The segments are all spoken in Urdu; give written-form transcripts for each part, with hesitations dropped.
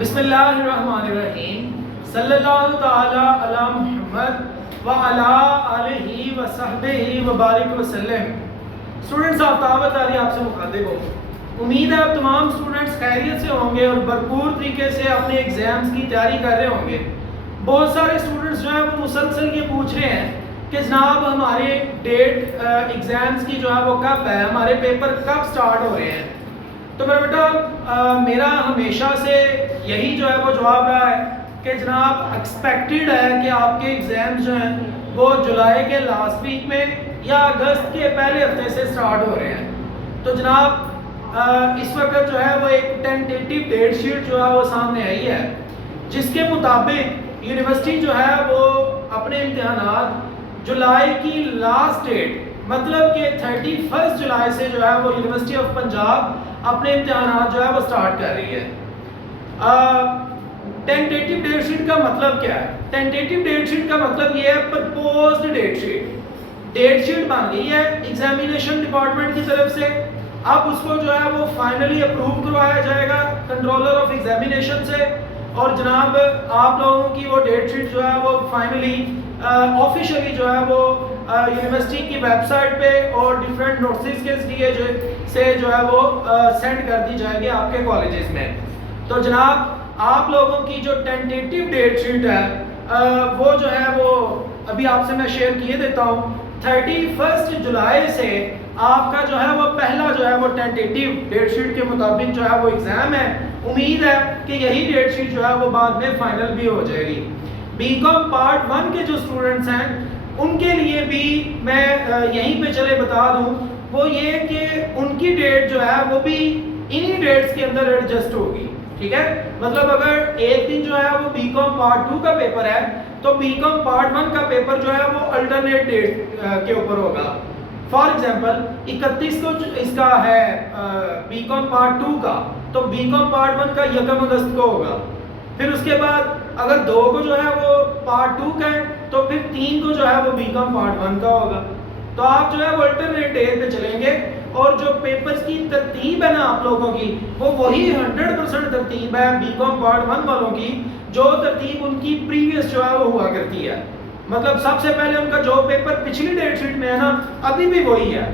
بسم اللہ الرحمن الرحیم صلی اللہ تعالی علی محمد وعلی آلہ وصحبہ وبارک وسلم۔ اسٹوڈنٹس آفتاب تعالی آپ سے مخاطب ہوں۔ امید ہے آپ تمام اسٹوڈنٹس خیریت سے ہوں گے اور بھرپور طریقے سے اپنے ایگزامز کی تیاری کر رہے ہوں گے۔ بہت سارے اسٹوڈنٹس جو ہیں وہ مسلسل یہ پوچھ رہے ہیں کہ جناب ہمارے ڈیٹ ایگزامز کی جو ہے وہ کب ہے، ہمارے پیپر کب سٹارٹ ہو رہے ہیں۔ تو میرا بیٹا میرا ہمیشہ سے یہی جو ہے وہ جواب رہا ہے کہ جناب ایکسپیکٹڈ ہے کہ آپ کے ایگزامز جو ہیں وہ جولائی کے لاسٹ ویک میں یا اگست کے پہلے ہفتے سے سٹارٹ ہو رہے ہیں۔ تو جناب اس وقت جو ہے وہ ایک ٹینٹیٹیو ڈیٹ شیٹ جو ہے وہ سامنے آئی ہے، جس کے مطابق یونیورسٹی جو ہے وہ اپنے امتحانات جولائی کی لاسٹ ڈیٹ مطلب کہ 31 جولائی سے جو ہے وہ یونیورسٹی آف پنجاب اپنے امتحانات جو ہے وہ سٹارٹ کر رہی ہے۔ ٹینٹیٹیو ڈیٹ شیٹ کا مطلب کیا ہے؟ ٹینٹیٹیو ڈیٹ شیٹ کا مطلب یہ ہے proposed date sheet. Date sheet بن گئی ہے ایگزامینیشن ڈپارٹمنٹ کی طرف سے، اب اس کو جو ہے وہ فائنلی اپروو کروایا جائے گا کنٹرولر آف ایگزامینیشن سے، اور جناب آپ لوگوں کی وہ ڈیٹ شیٹ جو ہے وہ فائنلی آفیشلی جو ہے وہ یونیورسٹی کی ویب سائٹ پہ اور ڈفرینٹ نوٹسز کے ذریعے جو ہے وہ سینڈ کر دی جائے گی آپ کے کالجز میں۔ تو جناب آپ لوگوں کی جو ٹینٹیٹیو ڈیٹ شیٹ ہے وہ جو ہے وہ ابھی آپ سے میں شیئر کیے دیتا ہوں۔ 31 جولائی سے آپ کا جو ہے وہ پہلا جو ہے وہ ٹینٹیٹیو ڈیٹ شیٹ کے مطابق جو ہے وہ ایگزام ہے۔ امید ہے کہ یہی ڈیٹ شیٹ جو ہے وہ بعد میں فائنل بھی ہو جائے گی۔ بی کام پارٹ 1 کے جو اسٹوڈنٹس ہیں ان کے لیے بھی میں یہیں پہ چلے بتا دوں، وہ یہ کہ ان کی ڈیٹ جو ہے وہ بھی انہی ڈیٹس کے اندر ایڈجسٹ ہوگی، ٹھیک ہے؟ مطلب اگر ایک دن جو ہے وہ بی کام پارٹ 2 کا پیپر ہے تو بی کام پارٹ 1 کا پیپر جو ہے وہ الٹرنیٹ ڈیٹ کے اوپر ہوگا۔ فار ایگزامپل 31 کو اس کا ہے بی کام پارٹ 2 کا، تو بی کام پارٹ 1 کا 1 اگست کو ہوگا۔ پھر اس کے بعد اگر 2 کو جو ہے وہ پارٹ 2 کا ہے تو پھر 3 کو جو ہے وہ بی کام پارٹ 1 کا ہوگا۔ تو آپ جو ہے وہ الٹرنیٹ ڈیٹ پہ چلیں گے، اور جو پیپرز کی ترتیب ہے نا آپ لوگوں کی وہ وہی 100% ترتیب ہے بی کام پارٹ 1 والوں کی، جو ترتیب ان کی پریویس جو ہے وہ ہوا کرتی ہے۔ مطلب سب سے پہلے ان کا جو پیپر پچھلی ڈیٹ شیٹ میں ہے نا ابھی بھی وہی ہے،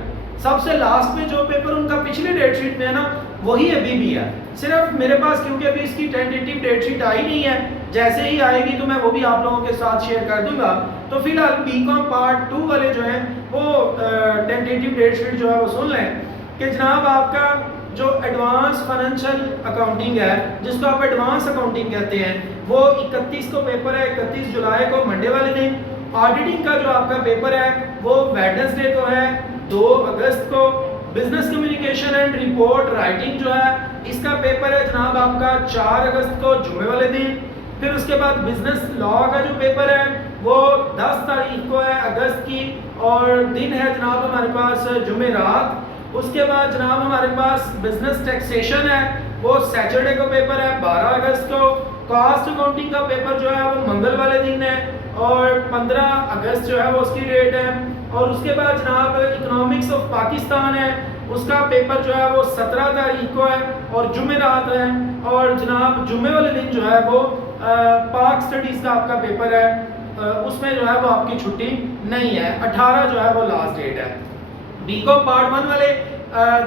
سب سے لاسٹ میں جو پیپر ان کا پچھلی ڈیٹ شیٹ میں ہے نا وہی ابھی بھی ہے۔ صرف میرے پاس کیونکہ ابھی اس کی ٹینٹیٹیو ڈیٹ شیٹ آئی نہیں ہے، جیسے ہی آئے گی تو میں وہ بھی آپ لوگوں کے ساتھ شیئر کر دوں گا۔ تو فی الحال بی کام پارٹ 2 والے جو ہیں وہ ٹینٹیٹیو ڈیٹ شیٹ جو ہے وہ سن لیں کہ جناب آپ کا جو ایڈوانس فائنینشیل اکاؤنٹنگ ہے، جس کو آپ ایڈوانس اکاؤنٹنگ کہتے ہیں، وہ 31 کو پیپر ہے، 31 جولائی کو منڈے والے دن۔ آڈیٹنگ کا جو آپ کا پیپر ہے وہ ویڈنسڈے کو ہے 2 اگست کو۔ Business communication and report writing جو ہے اس کا پیپر ہے جناب آپ کا 4 اگست کو جمعے والے دن۔ پھر اس کے بعد بزنس لاء کا جو پیپر ہے وہ 10 تاریخ کو ہے اگست کی، اور دن ہے جناب ہمارے پاس جمعرات۔ اس کے بعد جناب ہمارے پاس بزنس ٹیکسیشن ہے وہ سیٹرڈے کو پیپر ہے 12 اگست کو۔ کاسٹ اکاؤنٹنگ کا پیپر جو ہے وہ منگل والے دن ہے، اور 15 اگست جو ہے وہ اس کی ڈیٹ ہے۔ اور اس کے بعد جناب اکنامکس آف پاکستان ہے، اس کا پیپر جو ہے وہ 17 تاریخ کو ہے اور جمعرات ہے۔ اور جناب جمعے والے دن جو ہے وہ پاک اسٹڈیز کا آپ کا پیپر ہے، اس میں جو ہے وہ آپ کی چھٹی نہیں ہے، 18 جو ہے وہ لاسٹ ڈیٹ ہے۔ بی کام پارٹ 1 والے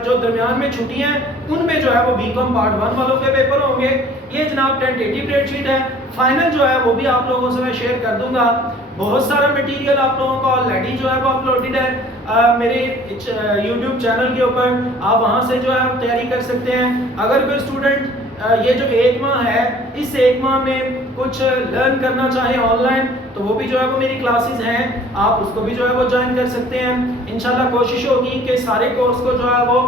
جو درمیان میں چھٹیاں ہیں ان میں جو ہے وہ بی کام پارٹ 1 والوں کے پیپر ہوں گے۔ یہ جناب ٹینٹیٹیو ڈیٹ شیٹ ہے، فائنل جو ہے وہ بھی آپ لوگوں سے میں شیئر کر دوں گا۔ بہت سارا مٹیریل آپ لوگوں کا آلریڈی جو ہے وہ اپلوڈڈ ہے میرے یوٹیوب چینل کے اوپر، آپ وہاں سے جو ہے تیاری کر سکتے ہیں۔ اگر کوئی اسٹوڈنٹ یہ جو 1 ماہ ہے اس 1 ماہ میں کچھ لرن کرنا چاہیں آن لائن تو وہ بھی جو ہے وہ میری کلاسز ہیں، آپ اس کو بھی جو ہے وہ جوائن کر سکتے ہیں۔ انشاءاللہ کوشش ہوگی کہ سارے کورس کو جو ہے وہ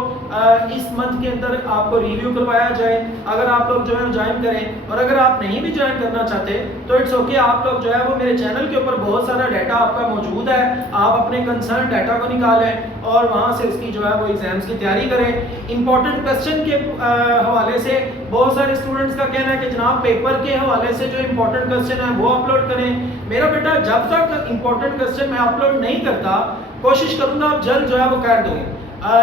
اس منتھ کے اندر آپ کو ریویو کروایا جائے، اگر آپ لوگ جو ہے جوائن کریں۔ اور اگر آپ نہیں بھی جوائن کرنا چاہتے تو اٹس اوکے، آپ لوگ جو ہے وہ میرے چینل کے اوپر بہت سارا ڈیٹا آپ کا موجود ہے، آپ اپنے کنسرن ڈیٹا کو نکالیں اور وہاں سے اس کی جو ہے وہ ایگزامز کی تیاری کریں۔ امپورٹنٹ کوسچن کے حوالے سے بہت سارے اسٹوڈنٹس کا کہنا ہے کہ جناب پیپر کے حوالے سے جو امپورٹنٹ کوسچن ہے وہ اپلوڈ کریں۔ میرا بیٹا جب تک امپورٹنٹ کوسچن میں اپلوڈ نہیں کرتا کوشش کروں گا آپ جلد جو ہے وہ کر دوں۔